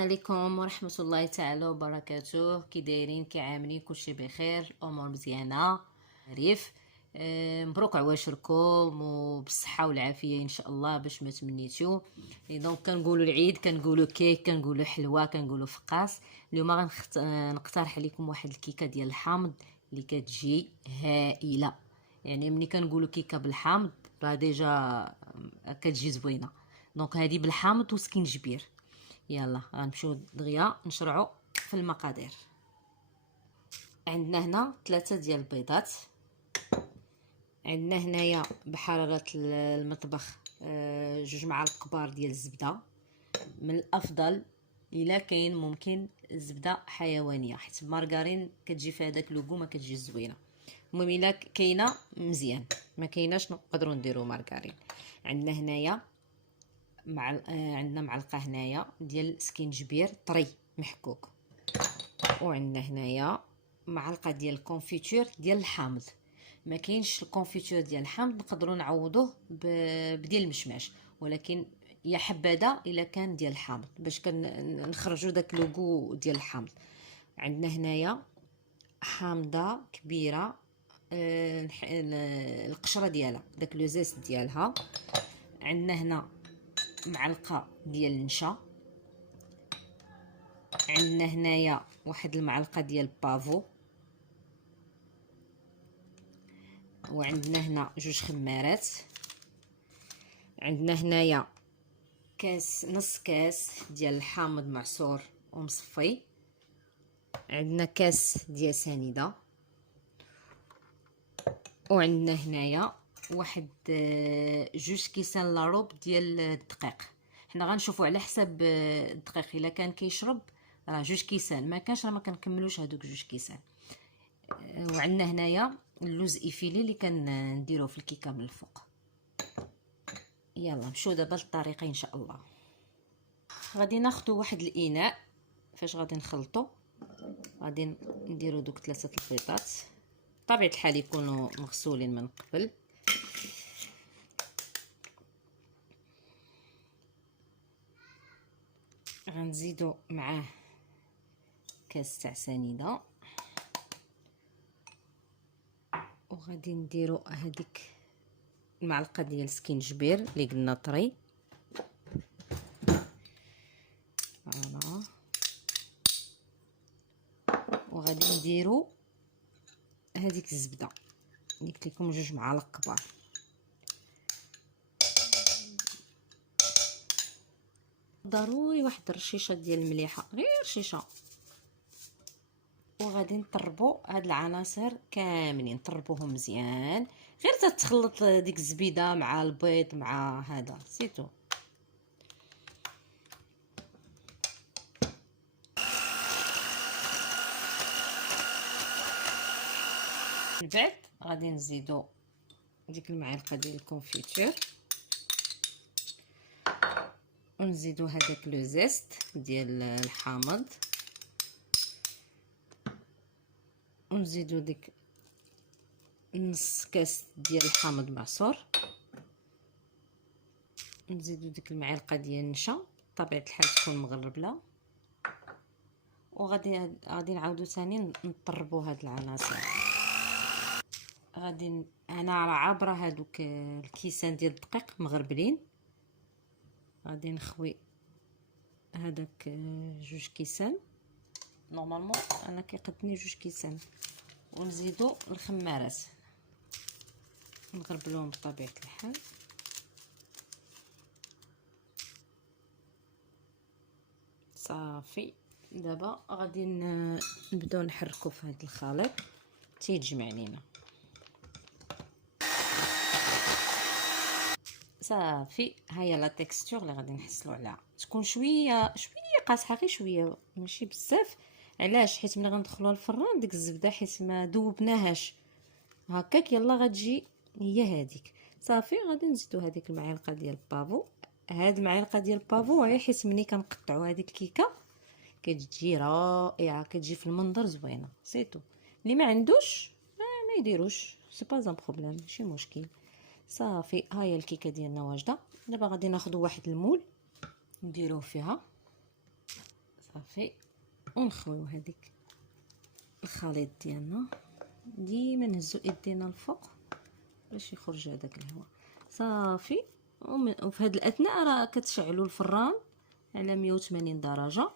عليكم ورحمة الله تعالى وبركاته. كي دايرين؟ كي عاملين؟ كلشي بخير؟ الامور مزيانه؟ عريف. مبروك عواشركم وبالصحه والعافيه ان شاء الله باش ما تمنيتو. دونك كنقولوا العيد، كنقولوا كيك، كنقولوا حلوه، كنقولوا فقاس. اليوم نقترح عليكم واحد الكيكه ديال الحامض اللي كتجي هائله. يعني ملي كنقولوا كيكه بالحامض راه ديجا كتجي زوينه. دونك هذه بالحامض وسكينجبير. يلا غنمشيو دغيا نشرعوا في المقادير. عندنا هنا 3 ديال البيضات. عندنا هنايا بحراره المطبخ 2 معالق كبار ديال الزبده. من الافضل الا كاين ممكن الزبده حيوانيه، حيت المارغرين كتجي فيها داك لوغو ما كتجي زوينه. المهم الا كاينه مزيان، ما كايناش نقدروا نديروا مارغرين. عندنا هنايا عندنا معلقه هنايا ديال سكينجبير طري محكوك، وعندنا هنايا معلقه ديال الكونفيتور ديال الحامض. ما كاينش الكونفيتور ديال الحامض نقدروا نعوضوه بديال المشماش، ولكن يا حبذا الا كان ديال الحامض باش كنخرجوا داك لوغو ديال الحامض. عندنا هنايا حامضه كبيره، القشره ديالها داك لو زيست ديالها. عندنا هنا معلقه ديال النشا. عندنا هنايا واحد المعلقه ديال بافو. وعندنا هنا 2 خمارات. عندنا هنايا نص كاس ديال الحامض معصور ومصفي. عندنا كاس ديال سنيده. وعندنا هنايا واحد 2 كيسان لاروب ديال الدقيق. حنا غنشوفوا على حساب الدقيق، الا كان كيشرب راه 2 كيسان، ما كانش راه ما كنكملوش هذوك 2 كيسان. وعندنا هنايا اللوز ايفيلي اللي كنديروه في الكيكه من الفوق. يلا نمشيو دابا للطريقه ان شاء الله. غادي ناخذ واحد الاناء فاش غادي نخلطو. غادي نديرو دوك 3 البيضات، بطبيعه الحال يكونوا مغسولين من قبل. غنزيدو معاه كاس تاع سنيده، وغادي نديرو هذيك المعلقه ديال سكينجبير اللي قلنا طري. فوالا، وغادي نديرو هذيك الزبده اللي قلت لكم 2 معالق كبار. ضروري واحد الرشيشه ديال المليحه، غير رشيشه. وغادي نطربوا هاد العناصر كاملين، نطربوهم مزيان، غير تتخلط ديك الزبيده مع البيض مع هذا سيتو. من بعد غادي نزيدو ديك المعلقه ديال الكونفيتور، ونزيدو هذاك لو زيست ديال الحامض، ونزيدو ديك نص كاس ديال الحامض معصور، نزيدو ديك المعلقه ديال النشا بطبيعه الحال تكون مغربله. وغادي نعاودو ثاني نطربو هاد العناصر. انا راه عابره هادوك الكيسان ديال الدقيق مغربلين. غادي نخوي هذاك 2 كيسان، نورمالمون انا كيقدني 2 كيسان. ونزيدو الخمارات نغربلوهم بطبيعه الحال. صافي، دابا غادي نبداو نحركو في هذا الخليط تيتجمع لينا. صافي، هيا لا تيكستور اللي غادي نحصلوا عليها تكون شويه قاصحه، غير شويه ماشي بزاف. علاش؟ حيت ملي غندخلوها الفران ديك الزبده حيت ما ذوبناهاش هكاك، يلا غتجي هي هذيك. صافي، غادي نزيدو هذيك المعلقه ديال البافو. هاد المعلقه ديال البافو هي حيت ملي كنقطعوا هذيك الكيكه كتجي رائعه، كتجي في المنظر زوينه سيتو. اللي ما عندوش ما يديروش، سي با ان بروبليم، ماشي مشكل. صافي، هاهي الكيكه ديالنا واجده. دابا غادي ناخذ واحد المول نديروه فيها. صافي. ونخويو هذيك الخليط ديالنا، ديما نهزو ايدينا الفوق باش يخرج هذاك الهواء. صافي. وفي هذا الاثناء راه كتشعلوا الفران على 180 درجه.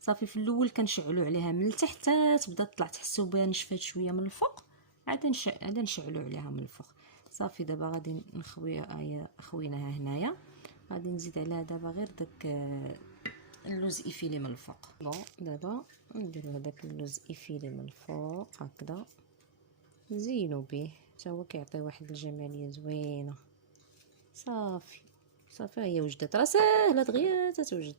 صافي. في الاول كنشعلوا عليها من التحت حتى تبدا تطلع، تحسوا بها نشفات شويه من الفوق، عاد نشعلوا عليها من الفوق. صافي. دابا غادي نخويها، خويناها هنايا. غادي نزيد عليها دابا غير داك اللوز ايفيلي من الفوق. بون دابا نديرو هذاك اللوز ايفيلي من الفوق هكذا، نزينو به حتى هو كيعطي واحد الجماليه زوينه. صافي. صافي هي وجدت، راه ساهله دغيا تتوجد،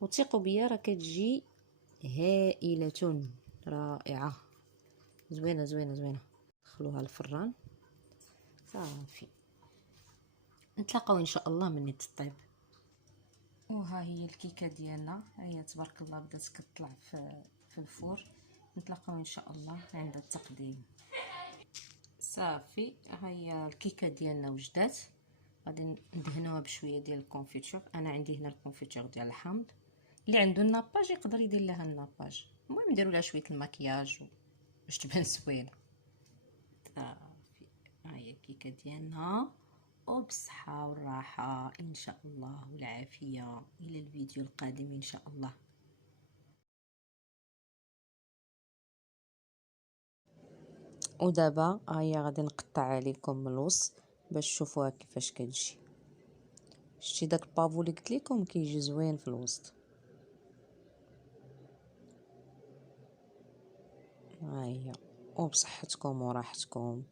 وثيقوا بيا راه كتجي هائله رائعه، زوينه زوينه زوينه. دخلوها الفران. صافي. نتلاقاو ان شاء الله من تطيب. وها هي الكيكه ديالنا، هي تبارك الله بدات كتطلع في الفور. نتلاقاو ان شاء الله عند التقديم. صافي. ها هي الكيكه ديالنا وجدات. غادي ندهنوها بشويه ديال الكونفيتور. انا عندي هنا الكونفيتور ديال الحامض، اللي عنده الناباج يقدر يدير لها الناباج. المهم نديروا لها شويه المكياج باش تبان زوينه. صافي. ها هي الكيكه ديالنا، وبالصحه والراحه ان شاء الله والعافيه. الى الفيديو القادم ان شاء الله. ودابا هيا غادي نقطع عليكم من الوسط باش تشوفوها كيفاش كتجي. شتي داك البافو اللي قلت لكم كيجي زوين في الوسط. ها هي. وبصحتكم وراحتكم.